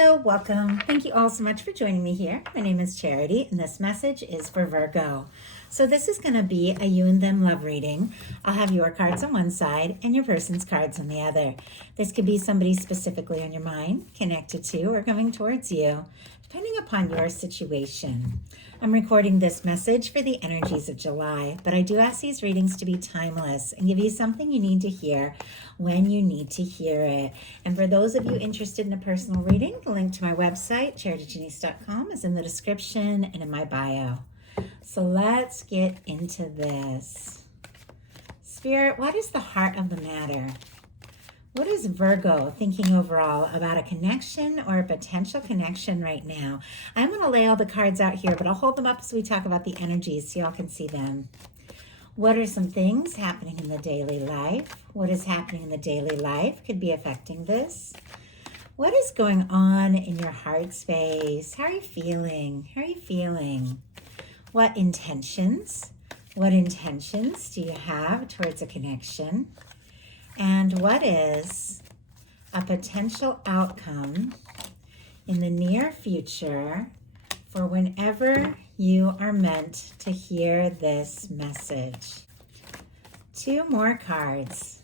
Hello, welcome. Thank you all so much for joining me here. My name is Charity, and this message is for Virgo. So this is going to be a you and them love reading. I'll have your cards on one side and your person's cards on the other. This could be somebody specifically on your mind, connected to, or coming towards you, depending upon your situation. I'm recording this message for the energies of July, but I do ask these readings to be timeless and give you something you need to hear when you need to hear it. And for those of you interested in a personal reading, the link to my website, charityjanice.com, is in the description and in my bio. So let's get into this. Spirit, what is the heart of the matter? What is Virgo thinking overall about a connection or a potential connection right now? I'm going to lay all the cards out here, but I'll hold them up as we talk about the energies so y'all can see them. What are some things happening in the daily life? What is happening in the daily life could be affecting this? What is going on in your heart space? How are you feeling? How are you feeling? What intentions do you have towards a connection? And what is a potential outcome in the near future for whenever you are meant to hear this message? Two more cards.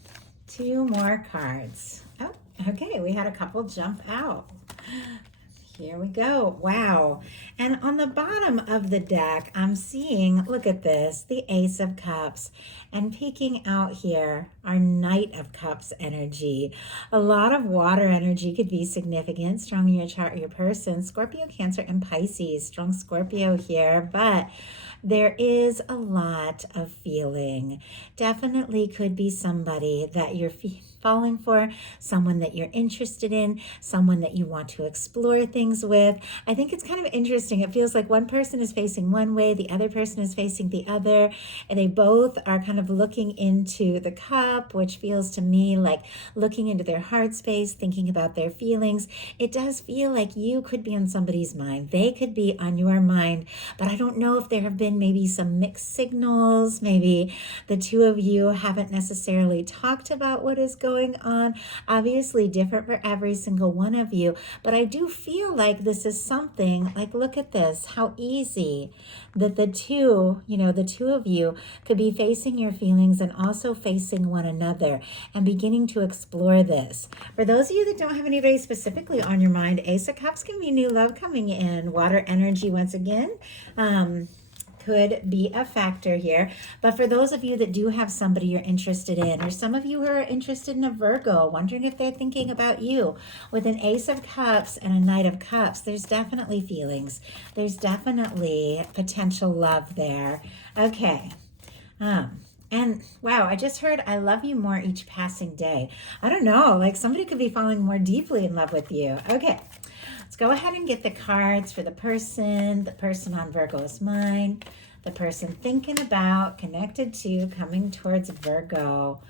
Oh, okay, we had a couple jump out. Here we go. Wow. And on the bottom of the deck, I'm seeing, look at this, the Ace of Cups. And peeking out here, our Knight of Cups energy. A lot of water energy could be significant, strong in your chart, your person. Scorpio, Cancer, and Pisces. Strong Scorpio here, but there is a lot of feeling. Definitely could be somebody that you're falling for, someone that you're interested in, someone that you want to explore things with. I think it's kind of interesting. It feels like one person is facing one way, the other person is facing the other, and they both are kind of looking into the cup, which feels to me like looking into their heart space, thinking about their feelings. It does feel like you could be on somebody's mind. They could be on your mind, but I don't know if there have been maybe some mixed signals. Maybe the two of you haven't necessarily talked about what is going on. Obviously different for every single one of you, but I do feel like this is something like, look at this, how easy that the two of you could be facing your feelings and also facing one another and beginning to explore this. For those of you that don't have anybody specifically on your mind, Ace of Cups can be new love coming in. Water energy once again. Could be a factor here. But for those of you that do have somebody you're interested in, or some of you who are interested in a Virgo, wondering if they're thinking about you, with an Ace of Cups and a Knight of Cups, there's definitely feelings. There's definitely potential love there. Okay. And wow, I just heard I love you more each passing day. I don't know, like somebody could be falling more deeply in love with you. Okay. Let's go ahead and get the cards for the person on Virgo's mind, the person thinking about, connected to, coming towards Virgo.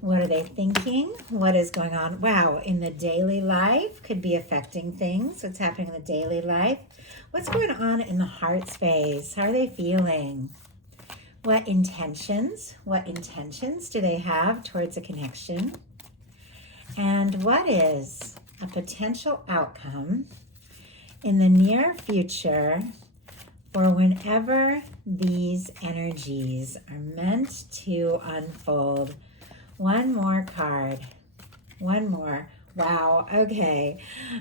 What are they thinking? What is going on? Wow, in the daily life could be affecting things. What's happening in the daily life? What's going on in the heart space? How are they feeling? What intentions do they have towards a connection? And what is a potential outcome in the near future for whenever these energies are meant to unfold? One more card. One more. Wow. Okay.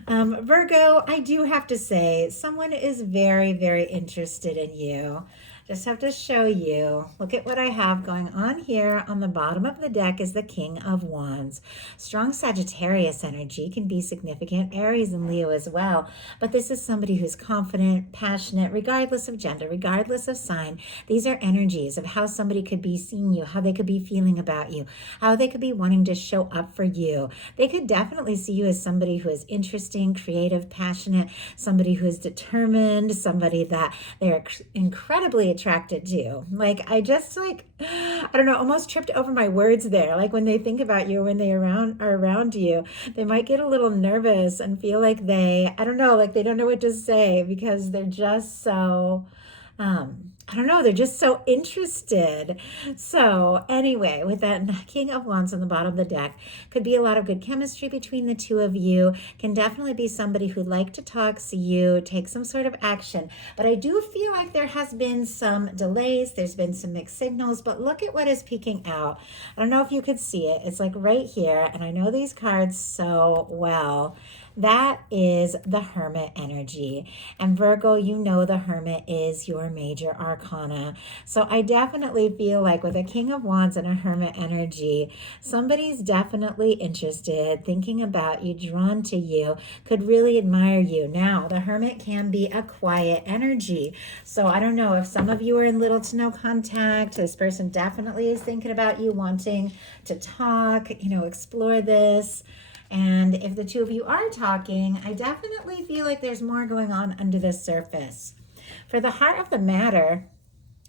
Virgo, I do have to say, someone is very, very interested in you. Just have to show you. Look at what I have going on here. On the bottom of the deck is the King of Wands. Strong Sagittarius energy can be significant. Aries and Leo as well. But this is somebody who's confident, passionate, regardless of gender, regardless of sign. These are energies of how somebody could be seeing you, how they could be feeling about you, how they could be wanting to show up for you. They could definitely see you as somebody who is interesting, creative, passionate, somebody who is determined, somebody that they're incredibly attracted to. Like, I don't know, almost tripped over my words there. Like when they think about you, when they are around you, they might get a little nervous and feel like they don't know what to say because they're just so I don't know, they're just so interested. So, anyway, with that King of Wands on the bottom of the deck, could be a lot of good chemistry between the two of you. Can definitely be somebody who'd like to talk to you, take some sort of action. But I do feel like there has been some delays, there's been some mixed signals, but look at what is peeking out. I don't know if you could see it. It's like right here, and I know these cards so well. That is the Hermit energy. And Virgo, you know the Hermit is your major arcana. So I definitely feel like with a King of Wands and a Hermit energy, somebody's definitely interested, thinking about you, drawn to you, could really admire you. Now, the Hermit can be a quiet energy. So I don't know if some of you are in little to no contact. This person definitely is thinking about you, wanting to talk, explore this. And if the two of you are talking, I definitely feel like there's more going on under the surface. For the heart of the matter,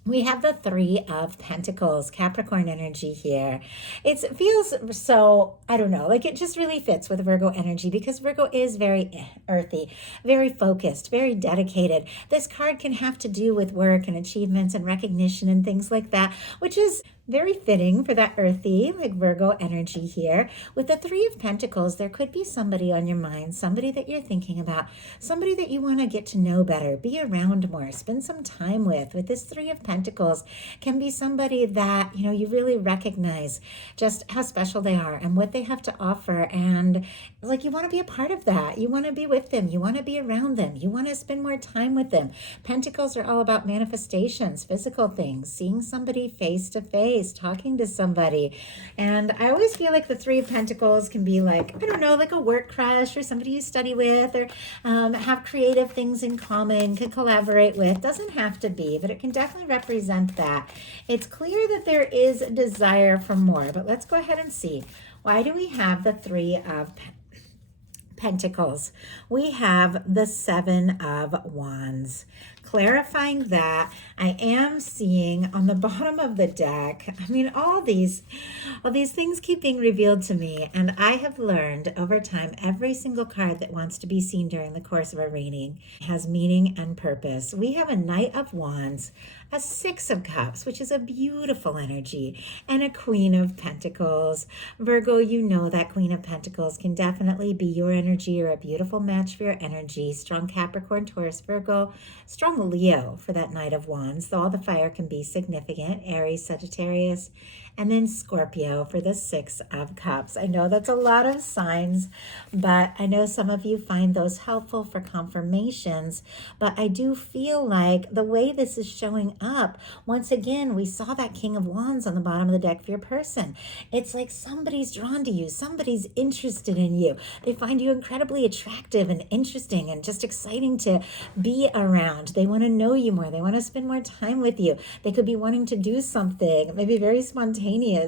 we have the Three of Pentacles, Capricorn energy here. It feels so, I don't know, like it just really fits with Virgo energy because Virgo is very earthy, very focused, very dedicated. This card can have to do with work and achievements and recognition and things like that, which is very fitting for that earthy, like Virgo energy here. With the Three of Pentacles, there could be somebody on your mind, somebody that you're thinking about, somebody that you want to get to know better, be around more, spend some time with. With this Three of Pentacles, can be somebody that, you really recognize just how special they are and what they have to offer. And like you want to be a part of that. You want to be with them. You want to be around them. You want to spend more time with them. Pentacles are all about manifestations, physical things, seeing somebody face to face, talking to somebody. And I always feel like the Three of Pentacles can be like, I don't know, like a work crush or somebody you study with or have creative things in common, can collaborate with. Doesn't have to be, but it can definitely represent that. It's clear that there is a desire for more, but let's go ahead and see. Why do we have the Three of Pentacles? We have the Seven of Wands. Clarifying that, I am seeing on the bottom of the deck, all these things keep being revealed to me, and I have learned over time every single card that wants to be seen during the course of a reading has meaning and purpose. We have a Knight of Wands, a Six of Cups, which is a beautiful energy, and a Queen of Pentacles. Virgo, you know that Queen of Pentacles can definitely be your energy or a beautiful match for your energy. Strong Capricorn, Taurus, Virgo, strong Leo for that Knight of Wands, though all the fire can be significant. Aries, Sagittarius, and then Scorpio for the Six of Cups. I know that's a lot of signs, but I know some of you find those helpful for confirmations. But I do feel like the way this is showing up, once again, we saw that King of Wands on the bottom of the deck for your person. It's like somebody's drawn to you, somebody's interested in you. They find you incredibly attractive and interesting and just exciting to be around. They want to know you more. They want to spend more time with you. They could be wanting to do something, maybe very spontaneous,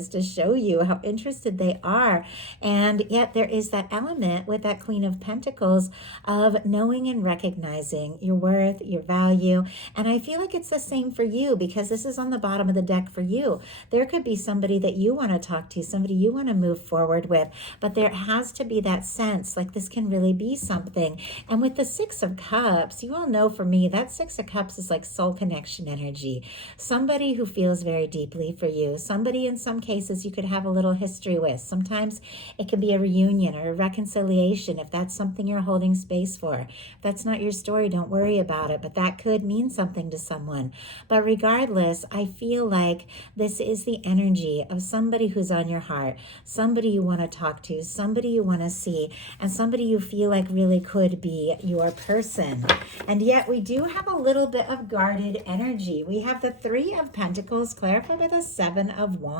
to show you how interested they are. And yet there is that element with that Queen of Pentacles of knowing and recognizing your worth, your value. And I feel like it's the same for you because this is on the bottom of the deck for you. There could be somebody that you want to talk to, somebody you want to move forward with, but there has to be that sense like this can really be something. And with the Six of Cups, you all know for me, that Six of Cups is like soul connection energy. Somebody who feels very deeply for you, somebody in some cases you could have a little history with. Sometimes it could be a reunion or a reconciliation if that's something you're holding space for. If that's not your story, don't worry about it, but that could mean something to someone. But regardless, I feel like this is the energy of somebody who's on your heart, somebody you want to talk to, somebody you want to see, and somebody you feel like really could be your person. And yet we do have a little bit of guarded energy. We have the Three of Pentacles clarified by the Seven of Wands.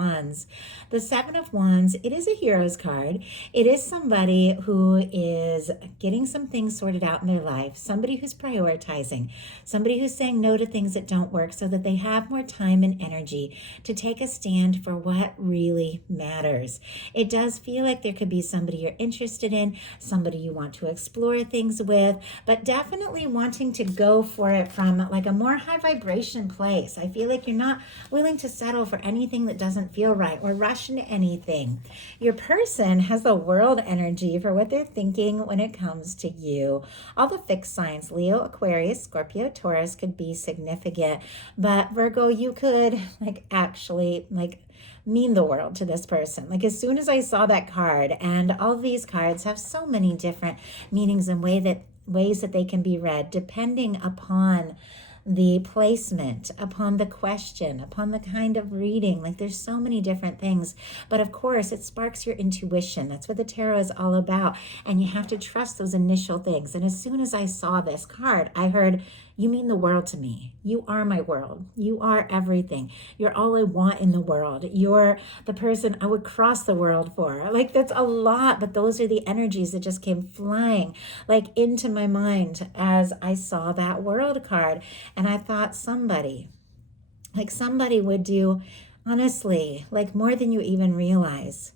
The Seven of Wands, it is a hero's card. It is somebody who is getting some things sorted out in their life, somebody who's prioritizing, somebody who's saying no to things that don't work so that they have more time and energy to take a stand for what really matters. It does feel like there could be somebody you're interested in, somebody you want to explore things with, but definitely wanting to go for it from like a more high vibration place. I feel like you're not willing to settle for anything that doesn't doesn't feel right or rush into anything. Your person has the world energy for what they're thinking when it comes to you. All the fixed signs, Leo, Aquarius, Scorpio, Taurus, could be significant, but Virgo, you could actually mean the world to this person. As soon as I saw that card, and all these cards have so many different meanings and ways that they can be read depending upon the placement, upon the question, upon the kind of reading. There's so many different things. But of course, it sparks your intuition. That's what the tarot is all about. And you have to trust those initial things. And as soon as I saw this card, I heard, you mean the world to me. You are my world. You are everything. You're all I want in the world. You're the person I would cross the world for. That's a lot, but those are the energies that just came flying into my mind as I saw that world card. And I thought somebody would do, honestly, more than you even realize.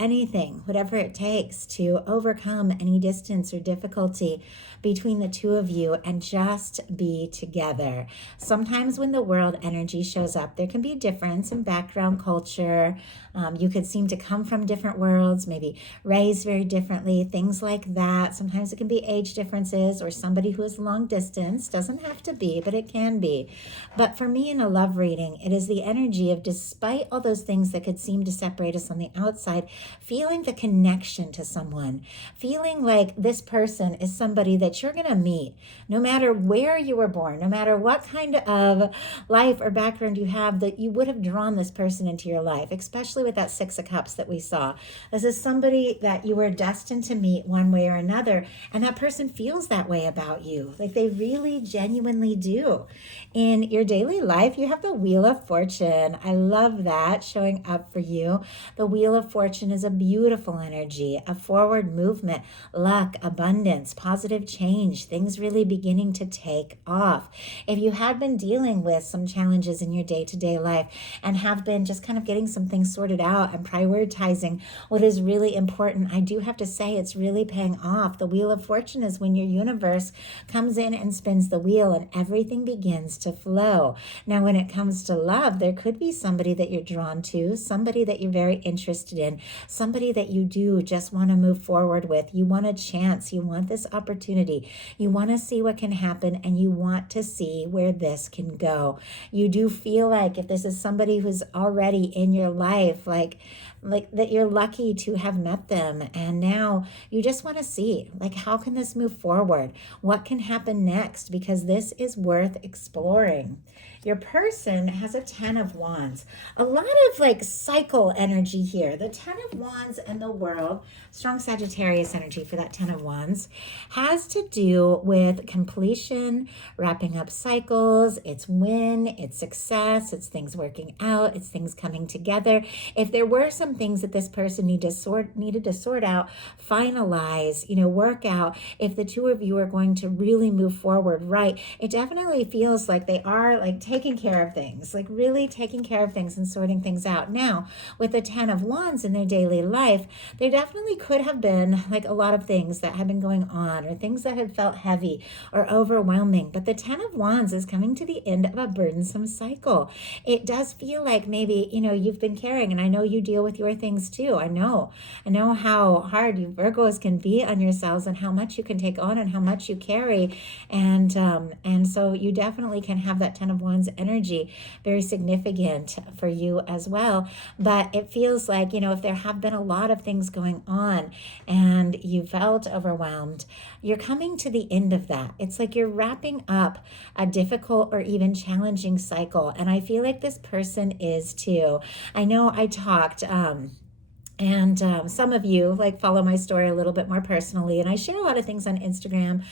Anything, whatever it takes to overcome any distance or difficulty between the two of you and just be together. Sometimes when the world energy shows up, there can be a difference in background, culture. You could seem to come from different worlds, maybe raised very differently, things like that. Sometimes it can be age differences or somebody who is long distance. Doesn't have to be, but it can be. But for me in a love reading, it is the energy of, despite all those things that could seem to separate us on the outside, feeling the connection to someone, feeling like this person is somebody that you're going to meet, no matter where you were born, no matter what kind of life or background you have, that you would have drawn this person into your life, especially with that Six of Cups that we saw. This is somebody that you were destined to meet one way or another, and that person feels that way about you. They really genuinely do. In your daily life, you have the Wheel of Fortune. I love that showing up for you. The Wheel of Fortune is a beautiful energy, a forward movement, luck, abundance, positive change, things really beginning to take off. If you had been dealing with some challenges in your day-to-day life and have been just kind of getting some things sorted out and prioritizing what is really important, I do have to say it's really paying off. The Wheel of Fortune is when your universe comes in and spins the wheel and everything begins to flow. Now, when it comes to love, there could be somebody that you're drawn to, somebody that you're very interested in, somebody that you do just want to move forward with. You want a chance. You want this opportunity. You want to see what can happen, and you want to see where this can go. You do feel like if this is somebody who's already in your life, like that you're lucky to have met them, and now you just want to see how can this move forward? What can happen next? Because this is worth exploring. Your person has a 10 of Wands. A lot of cycle energy here. The 10 of Wands and the world, strong Sagittarius energy for that 10 of Wands, has to do with completion, wrapping up cycles. It's win, it's success, it's things working out, it's things coming together. If there were some things that this person needed to sort out, finalize, work out, if the two of you are going to really move forward right, it definitely feels like they are taking care of things, really taking care of things and sorting things out. Now, with the 10 of Wands in their daily life, there definitely could have been a lot of things that have been going on, or things that had felt heavy or overwhelming. But the 10 of Wands is coming to the end of a burdensome cycle. It does feel like maybe, you've been carrying, and I know you deal with your things too. I know how hard you Virgos can be on yourselves, and how much you can take on and how much you carry. And so you definitely can have that 10 of Wands energy very significant for you as well. But it feels like, if there have been a lot of things going on and you felt overwhelmed, you're coming to the end of that. It's like you're wrapping up a difficult or even challenging cycle. And I feel like this person is too. I know I talked, and some of you follow my story a little bit more personally, and I share a lot of things on Instagram,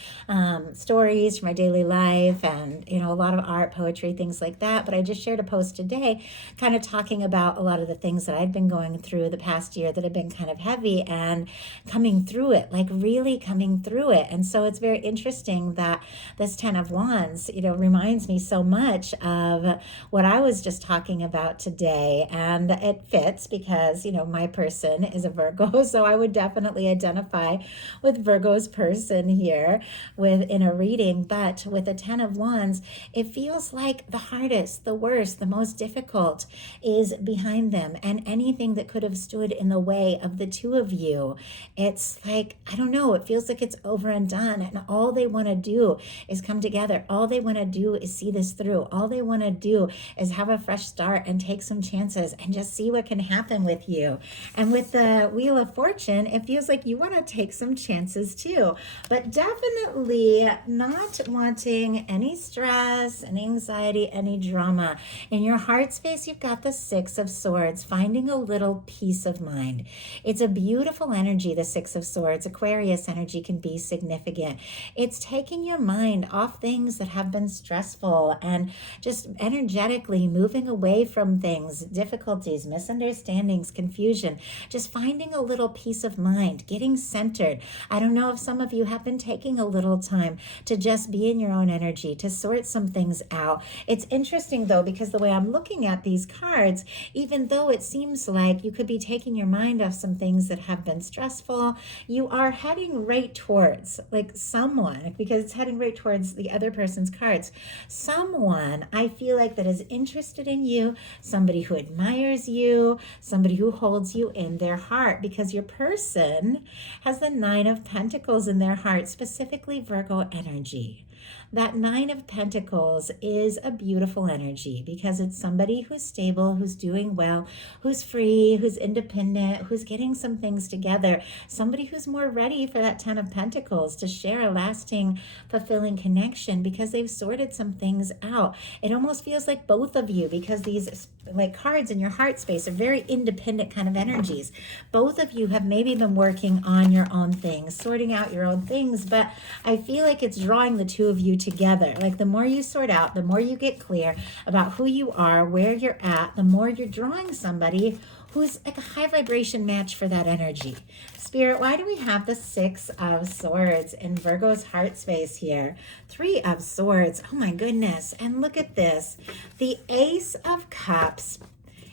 stories from my daily life, and a lot of art, poetry, things like that. But I just shared a post today kind of talking about a lot of the things that I've been going through the past year that have been kind of heavy, and coming through it, really coming through it. And so it's very interesting that this 10 of Wands reminds me so much of what I was just talking about today, and it fits because my person person is a Virgo, so I would definitely identify with Virgo's person here in a reading. But with the 10 of Wands, it feels like the hardest, the worst, the most difficult is behind them, and anything that could have stood in the way of the two of you, it's like, I don't know, it feels like it's over and done, and all they want to do is come together. All they want to do is see this through. All they want to do is have a fresh start and take some chances and just see what can happen with you. And with the Wheel of Fortune, it feels like you want to take some chances too, but definitely not wanting any stress, any anxiety, any drama. In your heart space, you've got the Six of Swords, finding a little peace of mind. It's a beautiful energy, the Six of Swords. Aquarius energy can be significant. It's taking your mind off things that have been stressful and just energetically moving away from things, difficulties, misunderstandings, confusion, just finding a little peace of mind, getting centered. I don't know if some of you have been taking a little time to just be in your own energy, to sort some things out. It's interesting though, because the way I'm looking at these cards, even though it seems like you could be taking your mind off some things that have been stressful, you are heading right towards like someone, because it's heading right towards the other person's cards. Someone I feel like that is interested in you, somebody who admires you, somebody who holds you in their heart, because your person has the Nine of Pentacles in their heart, specifically Virgo energy. That Nine of Pentacles is a beautiful energy because it's somebody who's stable, who's doing well, who's free, who's independent, who's getting some things together, somebody who's more ready for that 10 of Pentacles to share a lasting, fulfilling connection because they've sorted some things out. It almost feels like both of you, because these like cards in your heart space are very independent kind of energies. Both of you have maybe been working on your own things, sorting out your own things, but I feel like it's drawing the two of you together. Like the more you sort out, the more you get clear about who you are, where you're at, the more you're drawing somebody who's like a high vibration match for that energy. Spirit, why do we have the Six of Swords in Virgo's heart space here? Three of Swords. Oh my goodness. And look at this. The Ace of Cups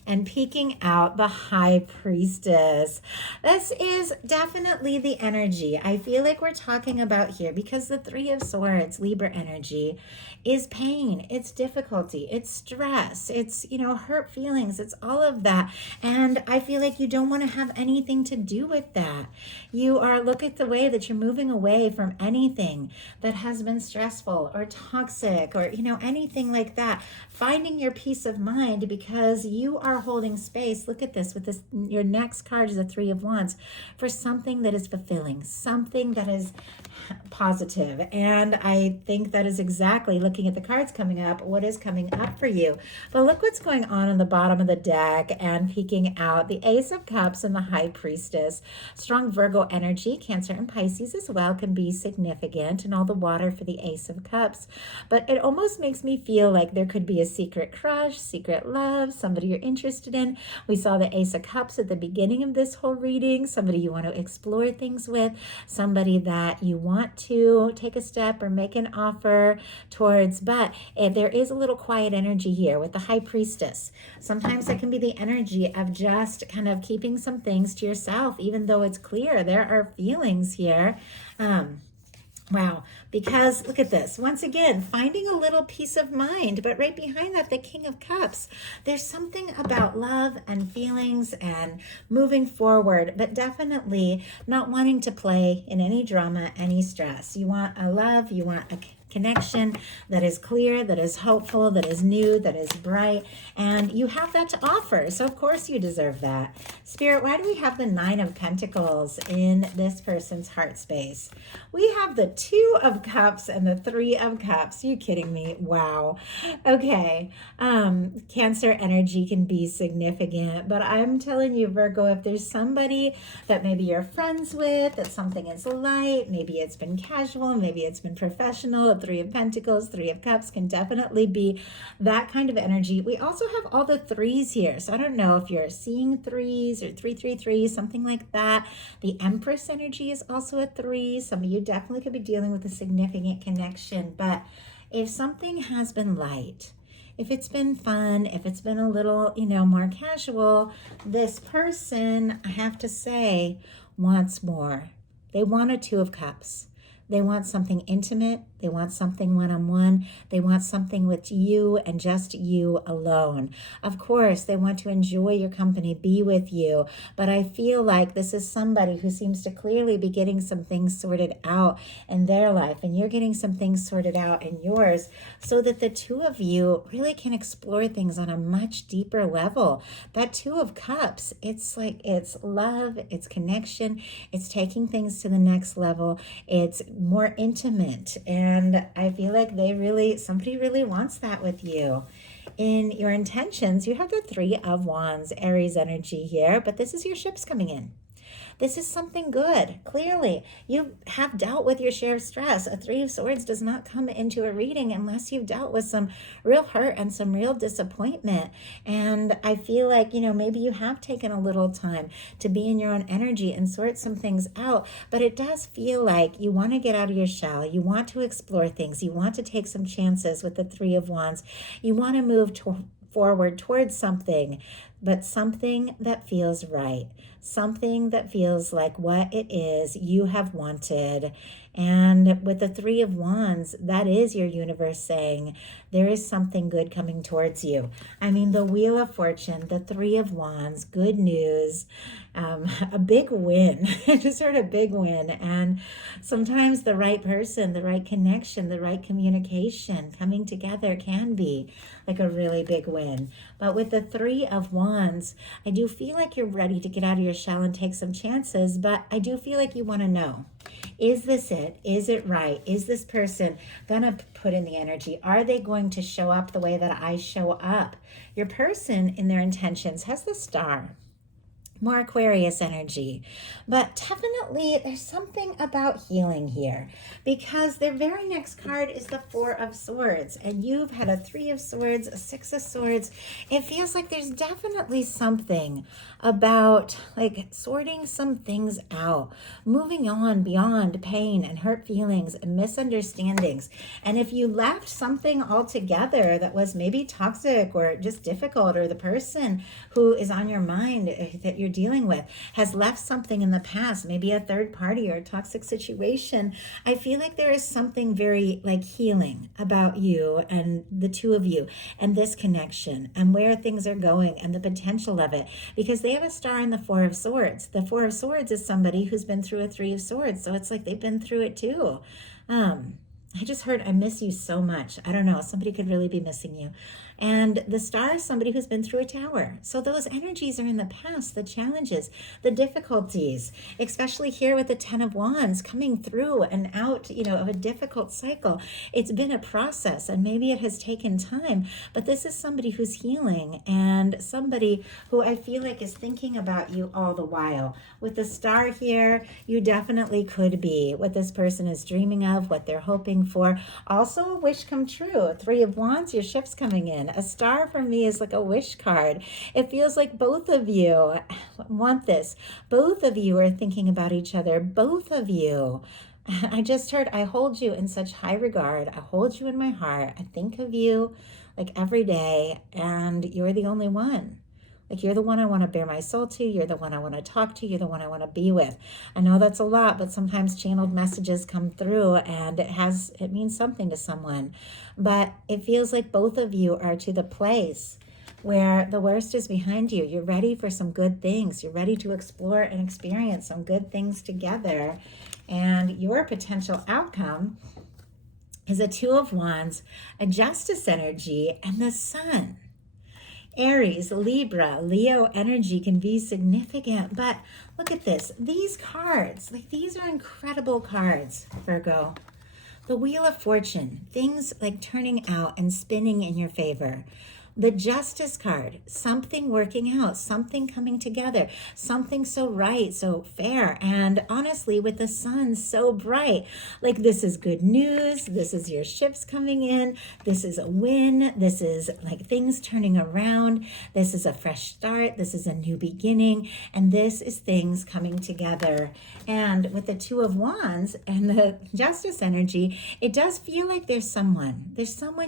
and peeking out the High Priestess. This is definitely the energy I feel like we're talking about here, because the Three of Swords, Libra energy, is pain, it's difficulty, it's stress, it's, hurt feelings, it's all of that. And I feel like you don't want to have anything to do with that. Look at the way that you're moving away from anything that has been stressful or toxic or, anything like that. Finding your peace of mind because you are holding space. Look at this with this. Your next card is the Three of Wands, for something that is fulfilling, something that is positive. And I think that is exactly, looking at the cards coming up, what is coming up for you. But look what's going on the bottom of the deck and peeking out the Ace of Cups and the High Priestess. Strong Virgo energy, Cancer and Pisces as well can be significant, and all the water for the Ace of Cups. But it almost makes me feel like there could be a secret crush, secret love, somebody you're interested in. We saw the Ace of Cups at the beginning of this whole reading, somebody you want to explore things with, somebody that you want to take a step or make an offer towards. But there is a little quiet energy here with the High Priestess. Sometimes it can be the energy of just kind of keeping some things to yourself, even though it's clear there are feelings here. Wow, because look at this. Once again, finding a little peace of mind, but right behind that, the King of Cups. There's something about love and feelings and moving forward, but definitely not wanting to play in any drama, any stress. You want a love, you want a connection that is clear, that is hopeful, that is new, that is bright, and you have that to offer. So of course you deserve that. Spirit, why do we have the Nine of Pentacles in this person's heart space? We have the Two of Cups and the Three of Cups. You kidding me? Wow. Okay. Cancer energy can be significant, but I'm telling you, Virgo, if there's somebody that maybe you're friends with, that something is light, maybe it's been casual, maybe it's been professional. Three of Pentacles, Three of Cups can definitely be that kind of energy. We also have all the threes here. So I don't know if you're seeing threes or 333, something like that. The Empress energy is also a three. Some of you definitely could be dealing with a significant connection. But if something has been light, If it's been fun, if it's been a little, more casual, this person, I have to say, wants more. They want a Two of Cups. They want something intimate. They want something one-on-one. They want something with you and just you alone. Of course, they want to enjoy your company, be with you. But I feel like this is somebody who seems to clearly be getting some things sorted out in their life. And you're getting some things sorted out in yours so that the two of you really can explore things on a much deeper level. That Two of Cups, it's like it's love, it's connection, it's taking things to the next level. It's more intimate, and I feel like somebody really wants that with you. In your intentions, you have the Three of Wands, Aries energy here, but this is your ships coming in. This is something good. Clearly, you have dealt with your share of stress. A Three of Swords does not come into a reading unless you've dealt with some real hurt and some real disappointment. And I feel like, maybe you have taken a little time to be in your own energy and sort some things out. But it does feel like you want to get out of your shell. You want to explore things. You want to take some chances with the Three of Wands. You want to move forward towards something, but something that feels right, something that feels like what it is you have wanted. And with the Three of Wands, that is your universe saying there is something good coming towards you. I mean, the Wheel of Fortune, the Three of Wands, good news, a big win, just sort of big win. And sometimes the right person, the right connection, the right communication coming together can be like a really big win. But with the Three of Wands, I do feel like you're ready to get out of your shell and take some chances, but I do feel like you want to know, is this it? Is it right? Is this person gonna put in the energy? Are they going to show up the way that I show up? Your person in their intentions has the Star, more Aquarius energy. But definitely there's something about healing here, because their very next card is the Four of Swords, and you've had a Three of Swords, a Six of Swords. It feels like there's definitely something about like sorting some things out, moving on beyond pain and hurt feelings and misunderstandings. And if you left something altogether that was maybe toxic or just difficult, or the person who is on your mind that you're dealing with has left something in the past, maybe a third party or a toxic situation, I feel like there is something very like healing about you and the two of you and this connection and where things are going and the potential of it, because they have a Star in the Four of Swords. The Four of Swords is somebody who's been through a Three of Swords, so it's like they've been through it too. I just heard, I miss you so much. I don't know, somebody could really be missing you. And the Star is somebody who's been through a Tower. So those energies are in the past, the challenges, the difficulties, especially here with the Ten of Wands coming through and out, of a difficult cycle. It's been a process and maybe it has taken time, but this is somebody who's healing and somebody who I feel like is thinking about you all the while. With the Star here, you definitely could be what this person is dreaming of, what they're hoping for. Also a wish come true. Three of Wands, your ship's coming in. A Star for me is like a wish card. It feels like both of you want this. Both of you are thinking about each other. Both of you. I just heard, I hold you in such high regard. I hold you in my heart. I think of you like every day, and you're the only one. Like, you're the one I want to bare my soul to. You're the one I want to talk to. You're the one I want to be with. I know that's a lot, but sometimes channeled messages come through and it means something to someone. But it feels like both of you are to the place where the worst is behind you. You're ready for some good things. You're ready to explore and experience some good things together. And your potential outcome is a Two of Wands, a Justice energy, and the Sun. Aries, Libra, Leo energy can be significant, but look at this. These cards, like, these are incredible cards, Virgo. The Wheel of Fortune, things like turning out and spinning in your favor. The Justice card, something working out, something coming together, something so right, so fair. And honestly, with the sun so bright, like this is good news. This is your ships coming in. This is a win. This is like things turning around. This is a fresh start. This is a new beginning. And this is things coming together. And with the Two of Wands and the Justice energy, it does feel like there's someone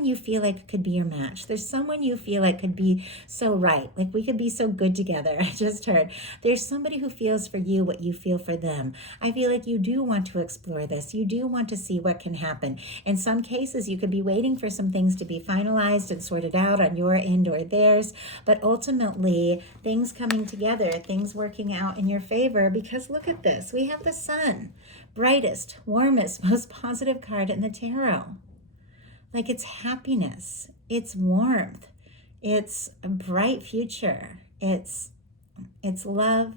you feel like could be your match. There's someone you feel like could be so right. Like we could be so good together. I just heard there's somebody who feels for you what you feel for them. I feel like you do want to explore this. You do want to see what can happen. In some cases, you could be waiting for some things to be finalized and sorted out on your end or theirs. But ultimately, things coming together, things working out in your favor, because look at this. We have the sun, brightest, warmest, most positive card in the tarot. Like it's happiness, it's warmth, it's a bright future, it's love,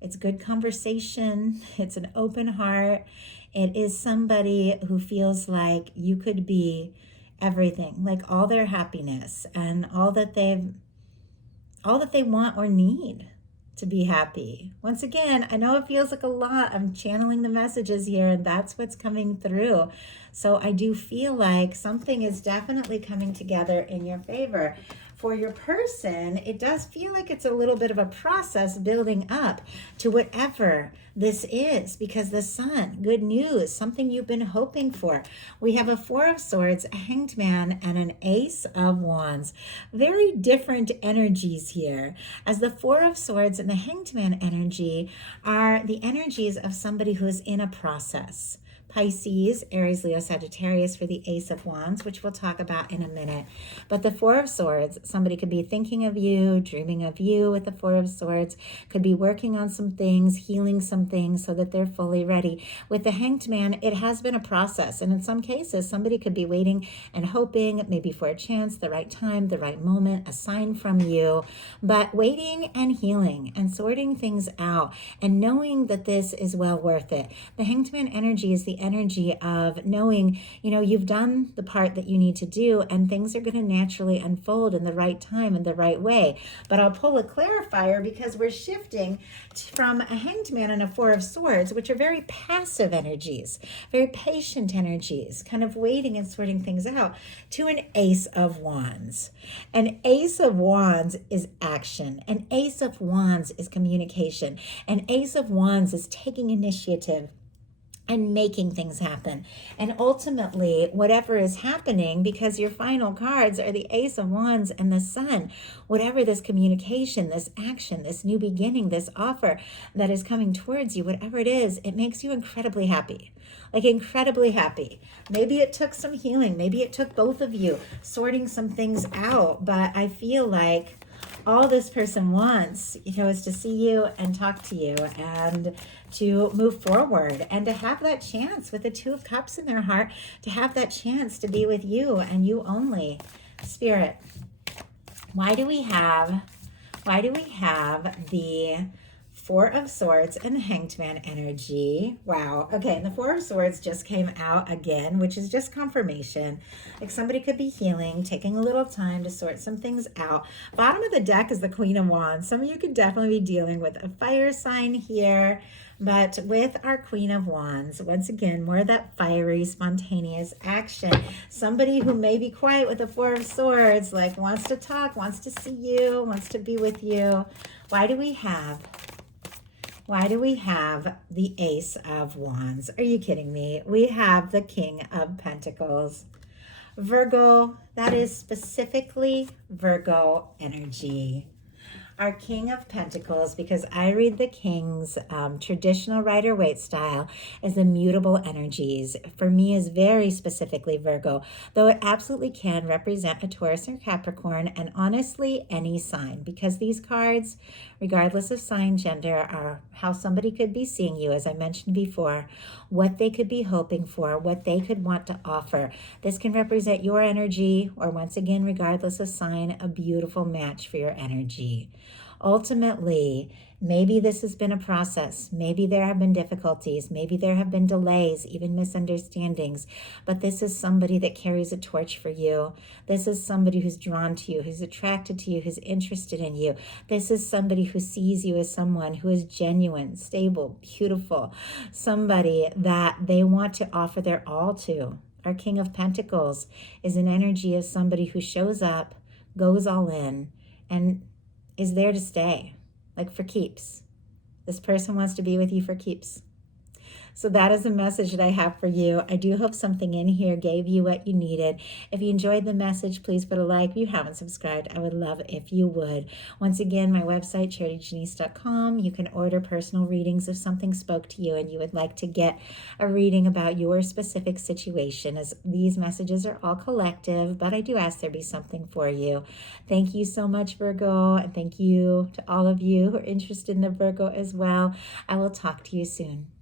it's good conversation, it's an open heart. It is somebody who feels like you could be everything, like all their happiness and all that they want or need to be happy. Once again, I know it feels like a lot. I'm channeling the messages here, and that's what's coming through. So I do feel like something is definitely coming together in your favor. For your person, it does feel like it's a little bit of a process building up to whatever this is, because the sun, good news, something you've been hoping for. We have a Four of Swords, a Hanged Man, and an Ace of Wands. Very different energies here, as the Four of Swords and the Hanged Man energy are the energies of somebody who is in a process. Pisces, Aries, Leo, Sagittarius for the Ace of Wands, which we'll talk about in a minute. But the Four of Swords, somebody could be thinking of you, dreaming of you with the Four of Swords, could be working on some things, healing some things so that they're fully ready. With the Hanged Man, it has been a process. And in some cases, somebody could be waiting and hoping maybe for a chance, the right time, the right moment, a sign from you, but waiting and healing and sorting things out and knowing that this is well worth it. The Hanged Man energy is the energy of knowing, you've done the part that you need to do and things are going to naturally unfold in the right time and the right way. But I'll pull a clarifier because we're shifting from a Hanged Man and a Four of Swords, which are very passive energies, very patient energies, kind of waiting and sorting things out, to an Ace of Wands. An Ace of Wands is action. An Ace of Wands is communication. An Ace of Wands is taking initiative and making things happen. And ultimately, whatever is happening, because your final cards are the Ace of Wands and the Sun, whatever this communication, this action, this new beginning, this offer that is coming towards you, whatever it is, it makes you incredibly happy. Like incredibly happy. Maybe it took some healing. Maybe it took both of you sorting some things out. But I feel like all this person wants, is to see you and talk to you and to move forward and to have that chance with the Two of Cups in their heart, to have that chance to be with you and you only. Spirit, why do we have the Four of Swords and the Hanged Man energy? Wow. Okay, and the Four of Swords just came out again, which is just confirmation. Like somebody could be healing, taking a little time to sort some things out. Bottom of the deck is the Queen of Wands. Some of you could definitely be dealing with a fire sign here. But with our Queen of Wands, once again, more of that fiery, spontaneous action. Somebody who may be quiet with the Four of Swords, like wants to talk, wants to see you, wants to be with you. Why do we have the Ace of Wands? Are you kidding me? We have the King of Pentacles. Virgo, that is specifically Virgo energy. Our King of Pentacles, because I read the King's traditional Rider-Waite style as the mutable energies. For me is very specifically Virgo, though it absolutely can represent a Taurus or Capricorn, and honestly any sign, because these cards, regardless of sign, gender, are how somebody could be seeing you, as I mentioned before, what they could be hoping for, what they could want to offer. This can represent your energy, or once again, regardless of sign, a beautiful match for your energy. Ultimately, Maybe this has been a process. Maybe there have been difficulties. Maybe there have been delays, even misunderstandings. But this is somebody that carries a torch for you. This is somebody who's drawn to you, who's attracted to you, who's interested in you. This is somebody who sees you as someone who is genuine, stable, beautiful, somebody that they want to offer their all to. Our King of Pentacles is an energy of somebody who shows up, goes all in, and is there to stay. Like for keeps. This person wants to be with you for keeps. So that is the message that I have for you. I do hope something in here gave you what you needed. If you enjoyed the message, please put a like. If you haven't subscribed, I would love it if you would. Once again, my website, charityjanice.com. You can order personal readings if something spoke to you and you would like to get a reading about your specific situation, as these messages are all collective, but I do ask there be something for you. Thank you so much, Virgo, and thank you to all of you who are interested in the Virgo as well. I will talk to you soon.